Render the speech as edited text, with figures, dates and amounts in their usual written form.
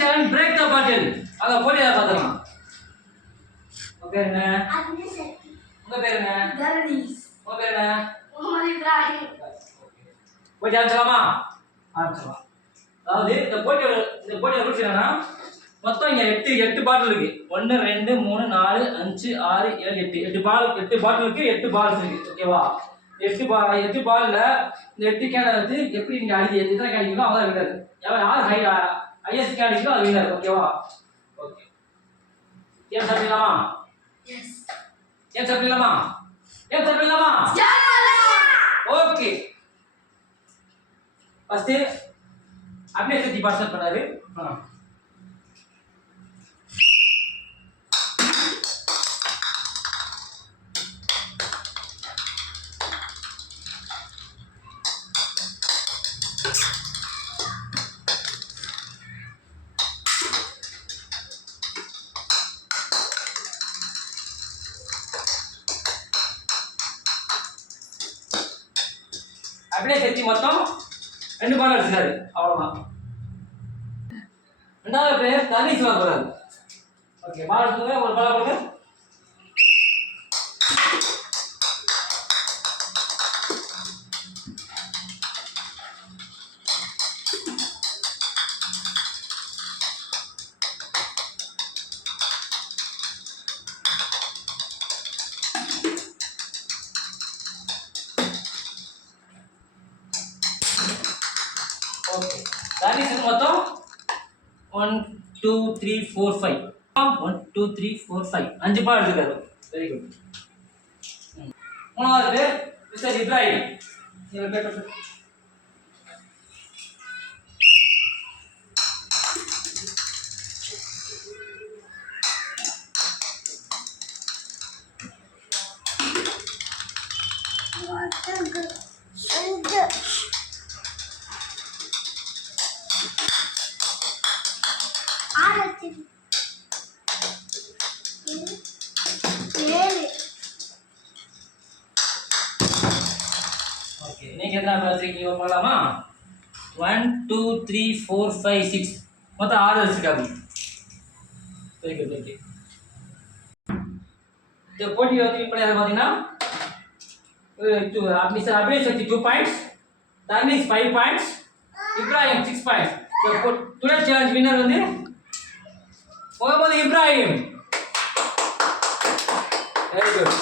challenge break the bottle. அங்க போடியா பாத்துறோம். உங்க பேர் என்ன? உங்க பேர் என்ன? தரணிஸ். உங்க பேர் என்ன? முகமது இப்ராஹிம். போய் ஆரம்பிச்சலாமா? ஆரம்பிச்சலாம். அதாவது இந்த போட்டியோட ரூல்ஸ் என்னன்னா மொத்தம் இங்க 8 பாட்டில் இருக்கு. 1 2 3 4 5 6 7 8 பாட்டில் இருக்கு. 8 பால்ஸ் இருக்கு. ஓகேவா? 8 பால்ல இந்த 8 கேன் வந்து எப்படி நீங்க அடிச்சு எத்தனை கேன் அடிக்கணும் அதான் வின்னர். யார் ஹையஸ்ட் கேன் அடிக்கோ அது வின்னர். ஓகேவா? ஓகே. ஏன் சாப்பிடலாமா? எஸ். ஏன் சாப்பிடலாமா? ஓகே. ஃபர்ஸ்ட் அப்படியே சுத்தி பார்சல் பண்ணாரு. அப்படியே செஞ்சு மொத்தம் 2 பால் அடிச்சாரு. அவ்வளவுதான். ரெண்டாவது பிளேயர் தனிஷ் வாங்குறாரு. ஓகே, பால் எடுத்துங்க. ஒரு பால் போடுங்க. ஓகே, தனிஷ் மொத்தம் 1 2 3 4 5 1 2 3 4 5 5 பால் எடுத்துக்காரு. Very good. மூணாவது மிஸ்டர் இப்ராஹிம். நீங்க பேட்டர் ஓகே, நீங்க எத்தனை பால் வச்சிருக்கீங்க பார்க்கலாமா? 1 2 3 4 5 6 மொத்தம் 6 வச்சிருக்காங்க. Very good. ஓகே, இந்த போட்டி வந்து இப்போ பாத்தீங்கன்னா mister Abhishek 2 points, Tanishq 5 points, Ibrahim 6 points. Today challenge winner வந்து முகமது இப்ராஹிம். Very good.